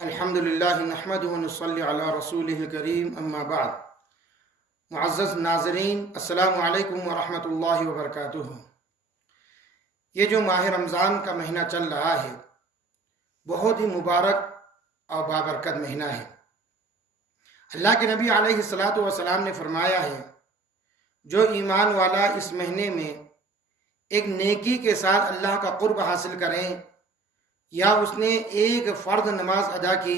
الحمد للہ نحمدہ ونصلی علی رسولہ الکریم اما بعد۔ معزز ناظرین، السلام علیکم ورحمۃ اللہ وبرکاتہ۔ یہ جو ماہ رمضان کا مہینہ چل رہا ہے بہت ہی مبارک اور بابرکت مہینہ ہے۔ اللہ کے نبی علیہ الصلاۃ والسلام نے فرمایا ہے، جو ایمان والا اس مہینے میں ایک نیکی کے ساتھ اللہ کا قرب حاصل کریں یا اس نے ایک فرض نماز ادا کی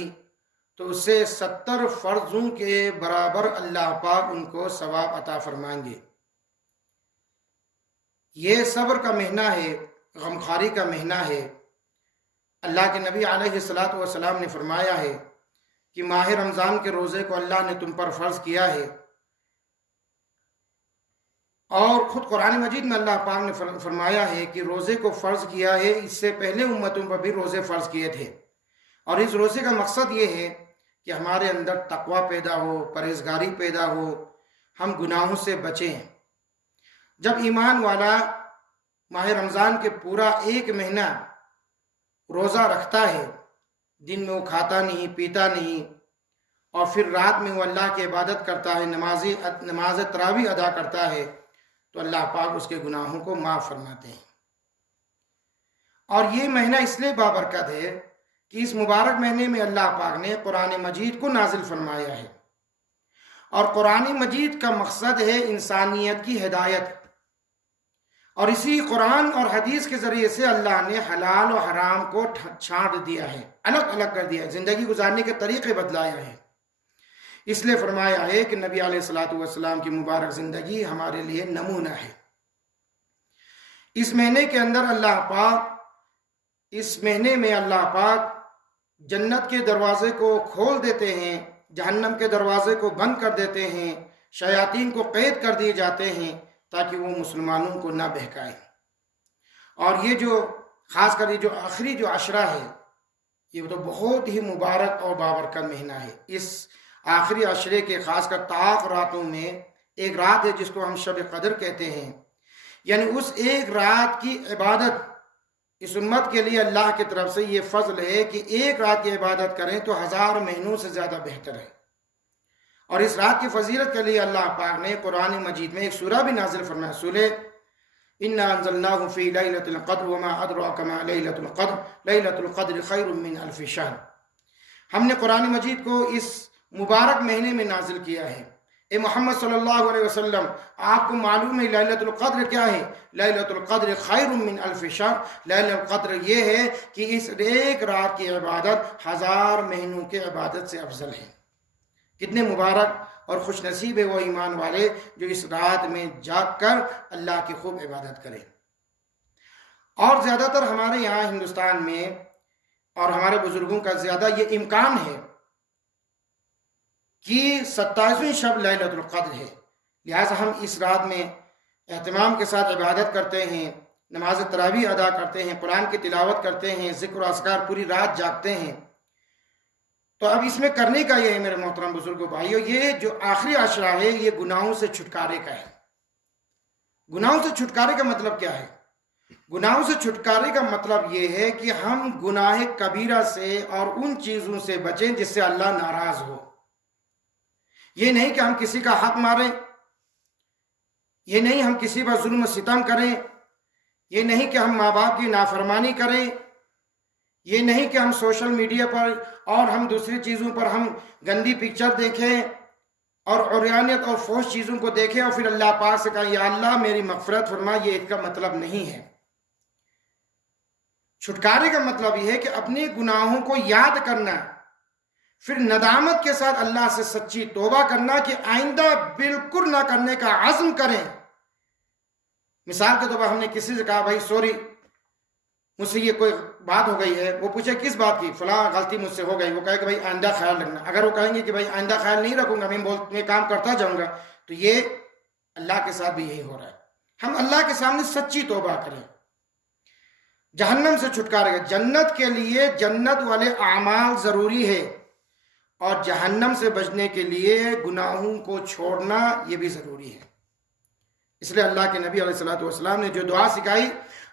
تو اس سے 70 فرضوں کے برابر اللہ پاک ان کو ثواب عطا فرمائیں گے۔ یہ صبر کا مہینہ ہے، غمخواری کا مہینہ ہے۔ اللہ کے نبی علیہ الصلاۃ والسلام نے فرمایا ہے کہ ماہ رمضان کے روزے کو اللہ نے تم پر فرض کیا ہے، اور خود قرآن مجید میں اللہ پاک نے فرمایا ہے کہ روزے کو فرض کیا ہے، اس سے پہلے امتوں پر بھی روزے فرض کیے تھے، اور اس روزے کا مقصد یہ ہے کہ ہمارے اندر تقوی پیدا ہو، پرہیزگاری پیدا ہو، ہم گناہوں سے بچیں۔ جب ایمان والا ماہ رمضان کے پورا ایک مہینہ روزہ رکھتا ہے، دن میں وہ کھاتا نہیں پیتا نہیں، اور پھر رات میں وہ اللہ کی عبادت کرتا ہے، نماز تراویح ادا کرتا ہے، تو اللہ پاک اس کے گناہوں کو معاف فرماتے ہیں۔ اور یہ مہینہ اس لیے بابرکت ہے کہ اس مبارک مہینے میں اللہ پاک نے قرآن مجید کو نازل فرمایا ہے، اور قرآن مجید کا مقصد ہے انسانیت کی ہدایت، اور اسی قرآن اور حدیث کے ذریعے سے اللہ نے حلال و حرام کو چھانٹ دیا ہے، الگ الگ کر دیا ہے، زندگی گزارنے کے طریقے بدلایا ہے۔ اس لیے فرمایا ہے کہ نبی علیہ الصلاۃ والسلام کی مبارک زندگی ہمارے لیے نمونہ ہے۔ اس مہینے کے اندر اس مہینے میں اللہ پاک جنت کے دروازے کو کھول دیتے ہیں، جہنم کے دروازے کو بند کر دیتے ہیں، شیاطین کو قید کر دیے جاتے ہیں تاکہ وہ مسلمانوں کو نہ بہکائیں۔ اور یہ جو خاص کر یہ جو آخری جو عشرہ ہے، یہ تو بہت ہی مبارک اور بابرکت مہینہ ہے۔ اس آخری عشرے کے خاص کر طاق راتوں میں ایک رات ہے جس کو ہم شب قدر کہتے ہیں، یعنی اس ایک رات کی عبادت اس امت کے لیے اللہ کی طرف سے یہ فضل ہے کہ ایک رات کی عبادت کریں تو 1000 مہینوں سے زیادہ بہتر ہے۔ اور اس رات کی فضیلت کے لیے اللہ پاک نے قرآن مجید میں ایک سورہ بھی نازل فرمایا، سورہ اِنَّا أَنزَلْنَاهُ فِي لَيْلَةِ الْقَدْرِ وَمَا أَدْرَاكَ مَا لَيْلَةُ الْقَدْرِ لَيْلَةُ الْقَدْرِ خَيْرٌ مِّنْ أَلْفِ شَهْرٍ۔ ہم نے قرآن مجید کو اس مبارک مہینے میں نازل کیا ہے۔ اے محمد صلی اللہ علیہ وسلم، آپ کو معلوم ہے لیلۃ القدر کیا ہے؟ لیلۃ القدر خیر من الف شہر۔ لیلۃ القدر یہ ہے کہ اس ایک رات کی عبادت 1000 مہینوں کی عبادت سے افضل ہے۔ کتنے مبارک اور خوش نصیب ہے وہ ایمان والے جو اس رات میں جاگ کر اللہ کی خوب عبادت کریں۔ اور زیادہ تر ہمارے یہاں ہندوستان میں اور ہمارے بزرگوں کا زیادہ یہ امکان ہے کہ 27ویں شب لیلۃ القدر ہے، لہٰذا ہم اس رات میں اہتمام کے ساتھ عبادت کرتے ہیں، نماز تراویح ادا کرتے ہیں، قرآن کی تلاوت کرتے ہیں، ذکر و اذکار پوری رات جاگتے ہیں۔ تو اب اس میں کرنے کا یہ ہے میرے محترم بزرگوں بھائیوں، یہ جو آخری عشرہ ہے یہ گناہوں سے چھٹکارے کا ہے۔ گناہوں سے چھٹکارے کا مطلب کیا ہے؟ گناہوں سے چھٹکارے کا مطلب یہ ہے کہ ہم گناہ کبیرہ سے اور ان چیزوں سے بچیں جس سے اللہ ناراض ہو۔ یہ نہیں کہ ہم کسی کا حق ماریں، یہ نہیں ہم کسی پر ظلم و ستم کریں، یہ نہیں کہ ہم ماں باپ کی نافرمانی کریں، یہ نہیں کہ ہم سوشل میڈیا پر اور ہم دوسری چیزوں پر ہم گندی پکچر دیکھیں اور عریانیت اور فحش چیزوں کو دیکھیں اور پھر اللہ پاک سے کہیں یا اللہ میری مغفرت فرما۔ یہ اس کا مطلب نہیں ہے۔ چھٹکارے کا مطلب یہ ہے کہ اپنے گناہوں کو یاد کرنا، پھر ندامت کے ساتھ اللہ سے سچی توبہ کرنا کہ آئندہ بالکل نہ کرنے کا عزم کریں۔ مثال کے طور پر ہم نے کسی سے کہا بھائی سوری، مجھ سے یہ کوئی بات ہو گئی ہے، وہ پوچھے کس بات کی؟ فلاں غلطی مجھ سے ہو گئی، وہ کہے کہ بھائی آئندہ خیال رکھنا۔ اگر وہ کہیں گے کہ بھائی آئندہ خیال نہیں رکھوں گا، میں کام کرتا جاؤں گا، تو یہ اللہ کے ساتھ بھی یہی ہو رہا ہے۔ ہم اللہ کے سامنے سچی توبہ کریں، جہنم سے چھٹکارے گا۔ جنت کے لیے جنت والے اعمال ضروری ہے، اور جہنم سے بچنے کے لیے گناہوں کو چھوڑنا یہ بھی ضروری ہے۔ اس لیے اللہ کے نبی علیہ الصلوۃ والسلام نے جو دعا سکھائی،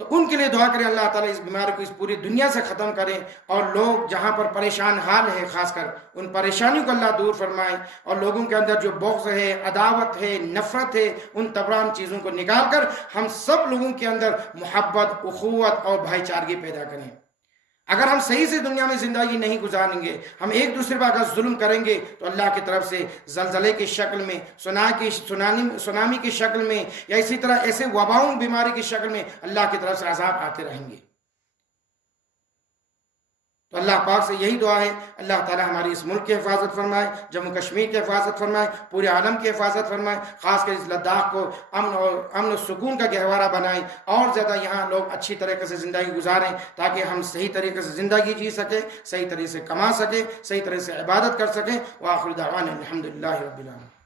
تو ان کے لیے دعا کریں اللہ تعالیٰ اس بیماری کو اس پوری دنیا سے ختم کریں، اور لوگ جہاں پر پریشان حال ہے خاص کر ان پریشانیوں کو اللہ دور فرمائے، اور لوگوں کے اندر جو بغض ہے، عداوت ہے، نفرت ہے، ان تمام چیزوں کو نکال کر ہم سب لوگوں کے اندر محبت، اخوت اور بھائی چارگی پیدا کریں۔ اگر ہم صحیح سے دنیا میں زندگی نہیں گزاریں گے، ہم ایک دوسرے پر اگر ظلم کریں گے تو اللہ کی طرف سے زلزلے کی شکل میں، سونامی کی شکل میں، یا اسی طرح ایسے وباؤں بیماری کی شکل میں اللہ کی طرف سے عذاب آتے رہیں گے۔ تو اللہ پاک سے یہی دعا ہے، اللہ تعالی ہماری اس ملک کی حفاظت فرمائے، جموں کشمیر کی حفاظت فرمائے، پورے عالم کی حفاظت فرمائے، خاص کر اس لداخ کو امن و سکون کا گہوارہ بنائیں، اور زیادہ یہاں لوگ اچھی طریقے سے زندگی گزاریں، تاکہ ہم صحیح طریقے سے زندگی جی سکیں، صحیح طریقے سے کما سکیں، صحیح طریقے سے عبادت کر سکیں۔ وآخر دعوانا الحمدللہ رب العالمین۔